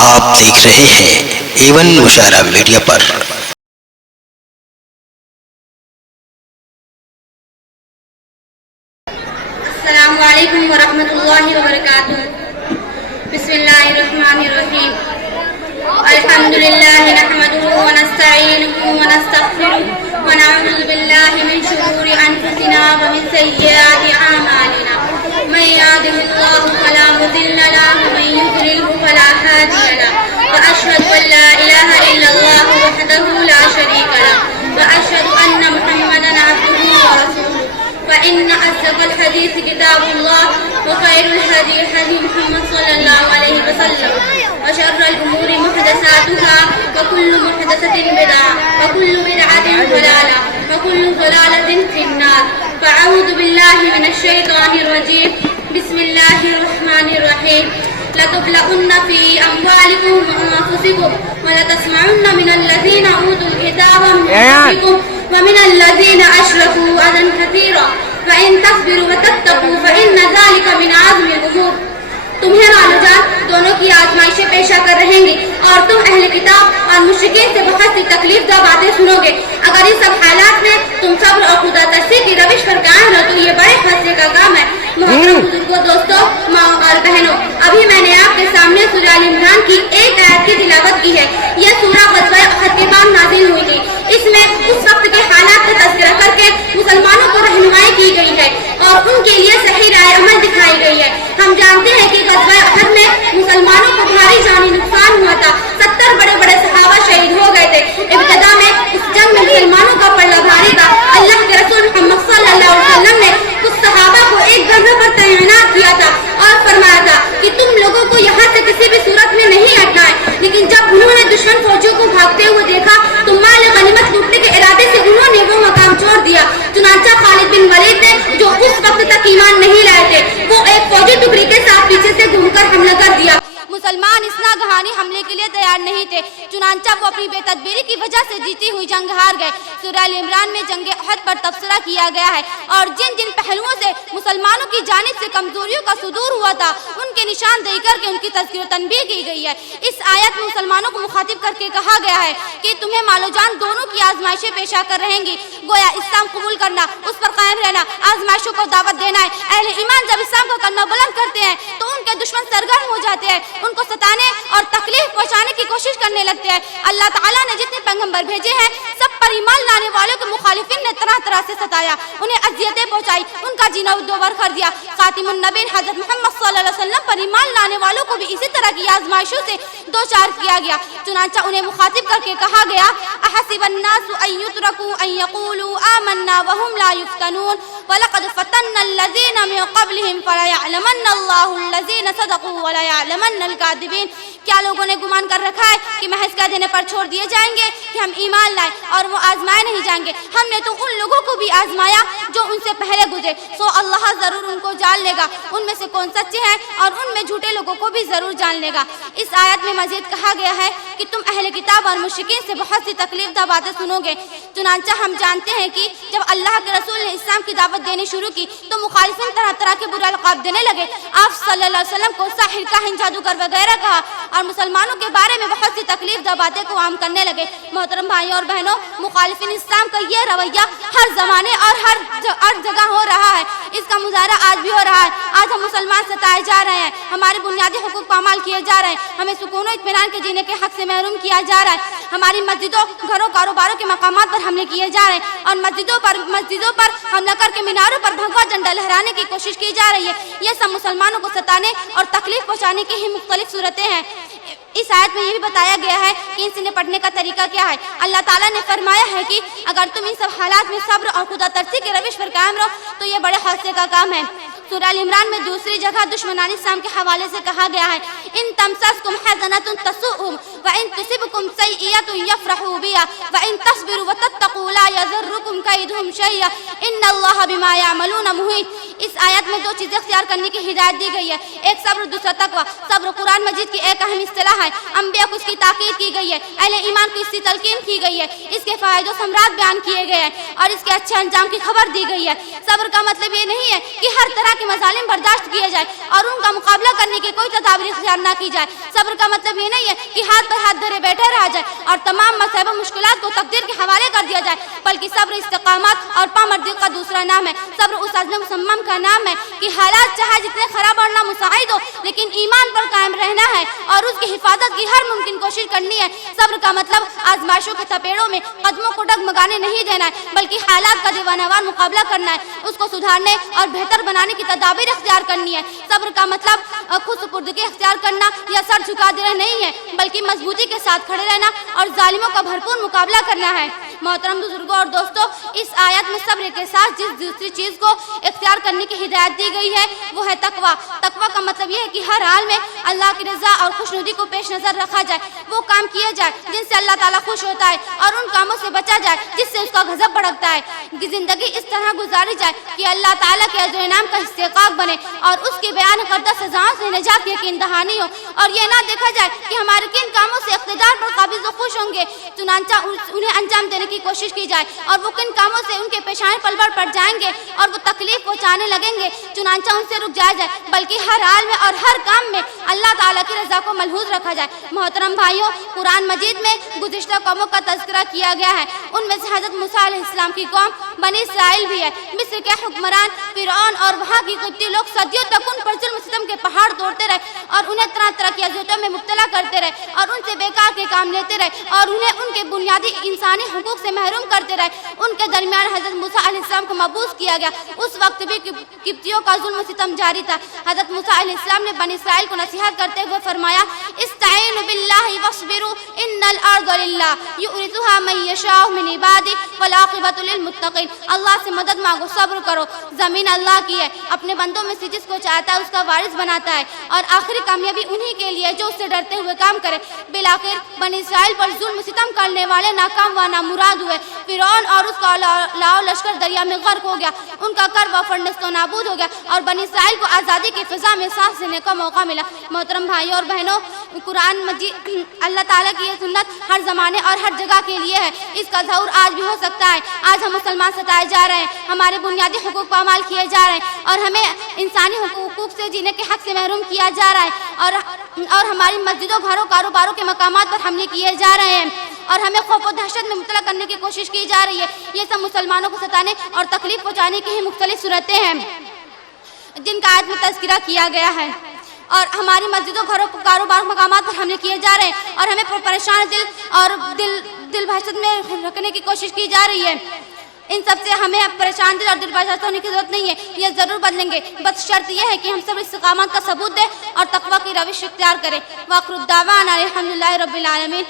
آپ دیکھ رہے ہیں ایون مشاعرہ میڈیا پر۔ السلام علیکم ورحمۃ اللہ وبرکاتہ۔ بسم اللہ الرحمن الرحیم۔ الحمد للہ نحمده ونستعینه ونستغفره ونعوذ باللہ من شرور انفسنا ومن سیئات اعمالنا، من یهده اللہ فلا مضل له ومن یضلل فلا هادی له، واشهد ان لا الہ الا اللہ وحدہ لا شریک له، واشهد ان محمدا عبده ورسوله، فإن أصدق الحديث كتاب الله، وخير الهدي هدي محمد صلى الله عليه وسلم، وشر الأمور محدثاتها، وكل محدثة بدعة، وكل بدعة ضلالة، وكل ضلالة في النار۔ فأعوذ بالله من الشيطان الرجيم، بسم الله الرحمن الرحيم۔ لتبلغن في أموالكم وأنفسكم ولتسمعن من الذين أوتوا الكتاب من قبلكم ومن الذين أشركوا أذى كثيرا وإن تصبروا وتتقوا فإن ذلك من عزم الأمور۔ تمہیں مال و جان دونوں کی آزمائشیں پیشہ کر رہیں گی اور تم اہل کتاب اور مشرکین سے بہت سی تکلیف دہ باتیں سنو گے۔ اگر ان سب حالات میں تم صبر اور خدا ترسی کی روش پر قائم رہو تو یہ بڑے حوصلے کا کام ہے۔ محترم بزرگوں، دوستوں، ماں اور بہنوں، ابھی میں نے آپ کے سامنے سورہ آل عمران کی ایک آیت کی تلاوت کی ہے۔ یہ سورہ غزوہ احد کے بعد نازل ہوئی تھی۔ اس میں اس وقت کے حالات کا تذکرہ کر کے مسلمانوں کو رہنمائی کی گئی ہے اور ان کے لیے صحیح رائے عمل دکھائی گئی ہے۔ ہم جانتے ہیں کہ غزوہ احد میں مسلمانوں کو بھاری جانی نقصان ہوا تھا، 70 بڑے بڑے صحابہ شہید ہو گئے تھے۔ ابتدا میں اس جنگ میں مسلمانوں کا پلڑا بھاری تھا۔ اللہ کے رسول محمد صلی اللہ علیہ وسلم نے کچھ صحابہ کو ایک جگہ پر تعینات کیا تھا اور فرمایا تھا کہ تم لوگوں کو یہاں سے کسی بھی صورت میں نہیں ہٹنا ہے، لیکن جب انہوں نے دشمن فوجیوں کو بھاگتے ہوئے دیکھا تو مال غنیمت لوٹنے کے ارادے سے انہوں نے وہ مقام چھوڑ دیا۔ چنانچہ خالد بن ولید نے، جو اس وقت تک ایمان نہیں لائے تھے، وہ ایک فوجی ٹکڑی کے ساتھ پیچھے سے گھوم کر حملہ کر دیا۔ مسلمان اس ناگہانی حملے کے لیے تیار نہیں تھے، چنانچہ وہ اپنی بے تدبیری کی وجہ سے جیتی ہوئی جنگ ہار گئے۔ سورہ آل عمران میں جنگ احد پر تبصرہ کیا گیا ہے اور جن جن پہلوؤں سے مسلمانوں کی جانب سے کمزوریوں کا صدور ہوا تھا ان کے نشان دے کر کے ان کی تذکیر و تنبیہ کی گئی ہے۔ اس آیت میں مسلمانوں کو مخاطب کر کے کہا گیا ہے کہ تمہیں مال و جان دونوں کی آزمائشیں پیشہ کر رہیں گی۔ گویا اسلام قبول کرنا، اس پر قائم رہنا، آزمائشوں کو دعوت دینا ہے۔ اہل ایمان جب اسلام کا کلمہ بلند کرتے ہیں تو ان کے دشمن سرگرم ہو جاتے ہیں، ان کو ستانے اور تکلیف پہنچانے کی کوشش کرنے لگتے ہیں۔ اللہ تعالیٰ نے جتنے پیغمبر بھیجے ہیں سب پر ایمان لانے والوں کے مخالفین نے طرح طرح سے ستایا، انہیں اذیتیں پہنچائی، ان کا جینا دوبر کر دیا۔ خاتم النبیین حضرت محمد صلی اللہ علیہ وسلم پر ایمان لانے والوں کو بھی اسی طرح کی آزمائشوں سے دوچار کیا گیا، چنانچہ انہیں مخاطب کر کے کہا گیا احسب الناس ان یترکوا ان یقولوا آمنا وهم لا یفتنون ولقد فتنا الذین من قبلهم فلیعلمن اللہ الذین صدقوا ولیعلمن الکاذبین۔ کیا لوگوں نے گمان کر رکھا ہے کہ محض کہہ دینے پر چھوڑ دیے جائیں گے کہ ہم ایمان لائیں اور وہ آزمائے نہیں جائیں گے؟ ہم نے تو ان لوگوں کو بھی آزمایا جو ان سے پہلے گزرے، سو اللہ ضرور ان کو جان لے گا، ان میں سے کون سچے ہیں اور ان میں جھوٹے لوگوں کو بھی ضرور جان لے گا۔ اس آیت میں مزید کہا گیا ہے کہ تم اہل کتاب اور مشرکین سے بہت سی تکلیف دہ باتیں سنو گے۔ چنانچہ ہم جانتے ہیں کہ جب اللہ کے رسول نے اسلام کی دعوت دینی شروع کی تو مخالفین طرح طرح کے برے القاب دینے لگے۔ آپ صلی اللہ علیہ وسلم کو ساحر، کاہن، جادوگر وغیرہ کہا اور مسلمانوں کے بارے میں بہت سی تکلیف دہ باتیں کو عام کرنے لگے۔ محترم بھائیوں اور بہنوں، مخالفین اسلام کا یہ رویہ ہر زمانے اور ہر جگہ ہو رہا ہے، اس کا مظاہرہ آج بھی ہو رہا ہے۔ آج ہم مسلمان ستائے جا رہے ہیں، ہمارے بنیادی حقوق پامال کیے جا رہے ہیں، ہمیں سکون و اطمینان کے جینے کے حق سے محروم کیا جا رہا ہے، ہماری مسجدوں، گھروں، کاروباروں کے مقامات پر حملے کیے جا رہے ہیں اور مسجدوں پر حملہ کر کے میناروں پر بھگوا جھنڈا لہرانے کی کوشش کی جا رہی ہے۔ یہ سب مسلمانوں کو ستانے اور تکلیف پہنچانے کی ہی مختلف صورتیں ہیں۔ اس آیت میں یہ بھی بتایا گیا ہے کہ ان سے نپٹنے کا طریقہ کیا ہے۔ اللہ تعالیٰ نے فرمایا ہے کہ اگر تم ان سب حالات میں صبر اور خدا ترسی کے روش پر قائم رہو تو یہ بڑے حوصلے کا کام ہے۔ سورہ آل عمران میں دوسری جگہ دشمنان اسلام کے حوالے سے کہا گیا ہے ان تمسسکم حسنۃ تسؤہم وان تصبکم سیئۃ یفرحوا بها وان تصبروا وتتقوا لا یضرکم کیدہم شیئا ان اللہ بما یعملون محیط۔ اس آیت میں دو چیزیں اختیار کرنے کی ہدایت دی گئی ہے، ایک صبر، دوسرا تقوی۔ صبر قرآن مجید کی ایک اہم اصطلاح ہے، انبیاء کو اس کی تاکید کی گئی ہے، اہل ایمان کو اس کی تلقین کی گئی ہے، اس کے فوائد و ثمرات بیان کیے گئے ہیں اور اس کے اچھے انجام کی خبر دی گئی ہے۔ صبر کا مطلب یہ نہیں ہے کہ ہر طرح طرح کے مظالم برداشت کیے جائے اور ان کا مقابلہ کرنے کی کوئی تدابیر اختیار نہ کی جائے۔ صبر کا مطلب یہ نہیں ہے کہ ہاتھ پر ہاتھ دھرے بیٹھے رہا جائے اور تمام مصائب و مشکلات کو تقدیر کے حوالے کر دیا جائے، بلکہ صبر استقامت اور پامردی کا دوسرا نام ہے۔ صبر اس عزم مصمم کا نام ہے کہ حالات چاہے جتنے خراب اور نامساعد ہو لیکن ایمان پر قائم رہنا ہے اور اس کی حفاظت کی ہر ممکن کوشش کرنی ہے۔ صبر کا مطلب آزمائشوں کے تپیڑوں میں قدموں کو ڈگمگانے نہیں دینا ہے، بلکہ حالات کا دیوانوار مقابلہ کرنا ہے، اس کو سدھارنے اور بہتر بنانے کی تدابیر اختیار کرنی ہے۔ صبر کا مطلب خود سپردگی اختیار کرنا یا سر جھکا دینا نہیں ہے، بلکہ مضبوطی کے ساتھ کھڑے رہنا اور ظالموں کا بھرپور مقابلہ کرنا ہے۔ محترم بزرگوں اور دوستوں، اس آیت میں صبر کے ساتھ جس دوسری چیز کو اختیار کرنے کی ہدایت دی گئی ہے وہ ہے تقویٰ۔ تقویٰ کا مطلب یہ ہے کہ ہر حال میں اللہ کی رضا اور خوشنودی کو پیش نظر رکھا جائے، وہ کام کیے جائے جن سے اللہ تعالیٰ خوش ہوتا ہے اور ان کاموں سے بچا جائے جس سے اس کا غضب بھڑکتا ہے۔ کہ زندگی اس طرح گزاری جائے کہ اللہ تعالیٰ کے عزو انعام کا استحقاق بنے اور اس کی بیان کردہ سزاؤں سے نجات یقین دہانی ہو، اور یہ نہ دیکھا جائے کہ ہمارے کن کاموں سے اقتدار پر قابض و خوش ہوں گے، چنانچہ انہیں انجام دینے کی کوشش کی جائے، اور وہ کن کاموں سے ان کے پیشانے پلبڑ پڑ جائیں گے اور وہ تکلیف پہنچانے لگیں گے، چنانچہ ان سے رک جایا جائے، بلکہ ہر حال میں اور ہر کام میں اللہ تعالیٰ کی رضا کو ملحوظ رکھا جائے۔ محترم بھائیوں، قرآن مجید میں گزشتہ قوموں کا تذکرہ کیا گیا ہے، ان میں سے حضرت موسیٰ علیہ السلام کی قوم بنی اسرائیل بھی ہے۔ مصر کے حکمران فرعون اور وہاں کی قبطی لوگ صدیوں تک ان پر ظلم و ستم کے پہاڑ توڑتے رہے اور انہیں طرح طرح کی اذیتوں میں مبتلا کرتے رہے اور ان سے بیکار کے کام لیتے رہے اور انہیں ان کے بنیادی انسانی حقوق سے محروم کرتے رہے۔ ان کے درمیان حضرت موسیٰ علیہ السلام کو مبعوث کیا گیا، اس وقت بھی قبطیوں کا ظلم و ستم جاری تھا۔ حضرت موسیٰ علیہ السلام نے بنی اسرائیل کو نصیحت کرتے ہوئے فرمایا، استعینوا باللہ واصبروا ان الارض للہ یورثها من یشاء من عبادہ والعاقبۃ للمتقین۔ اللہ سے مدد مانگو، صبر کرو، زمین اللہ کی ہے، اپنے بندوں میں سے جس کو چاہتا ہے اس کا وارث بناتا ہے، اور آخری کامیابی انہی کے لیے جو اس سے ڈرتے ہوئے کام کرے۔ بالآخر بنی اسرائیل پر ظلم و ستم کرنے والے ناکام و نامراد ہوئے۔ فرعون اور اس کا لاؤ لشکر دریا میں غرق ہو گیا، ان کا کر و فر نیست و نابود ہو گیا اور بنی اسرائیل کو آزادی کی فضا میں سانس لینے کا موقع ملا۔ محترم بھائیوں اور بہنوں، قرآن مجید اللہ تعالیٰ کی یہ سنت ہر زمانے اور ہر جگہ کے لیے ہے، اس کا ظہور آج بھی ہو سکتا ہے۔ آج ہم مسلمان ستائے جا رہے ہیں، ہمارے بنیادی حقوق پامال کیے جا رہے ہیں اور ہمیں انسانی حقوق سے جینے کے حق سے محروم کیا جا رہا ہے، اور ہماری مسجدوں، گھروں، کاروباروں کے مقامات پر حملے کیے جا رہے ہیں اور ہمیں خوف و دہشت میں مبتلا کرنے کی کوشش کی جا رہی ہے۔ یہ سب مسلمانوں کو ستانے اور تکلیف پہنچانے کی ہی مختلف صورتیں ہیں جن کا آیت میں تذکرہ کیا گیا ہے، اور ہماری مسجدوں، گھروں، کاروبار، مقامات پر حملے کیے جا رہے ہیں اور ہمیں پریشان دل اور دل بحثت میں رکھنے کی کوشش کی جا رہی ہے۔ ان سب سے ہمیں پریشان دل اور دل بحثت ہونے کی ضرورت نہیں ہے، یہ ضرور بدلیں گے، بس شرط یہ ہے کہ ہم سب استقامت کا ثبوت دیں اور تقویٰ کی روش اختیار کریں۔ وآخر الدعوانا الحمدللہ رب العالمین۔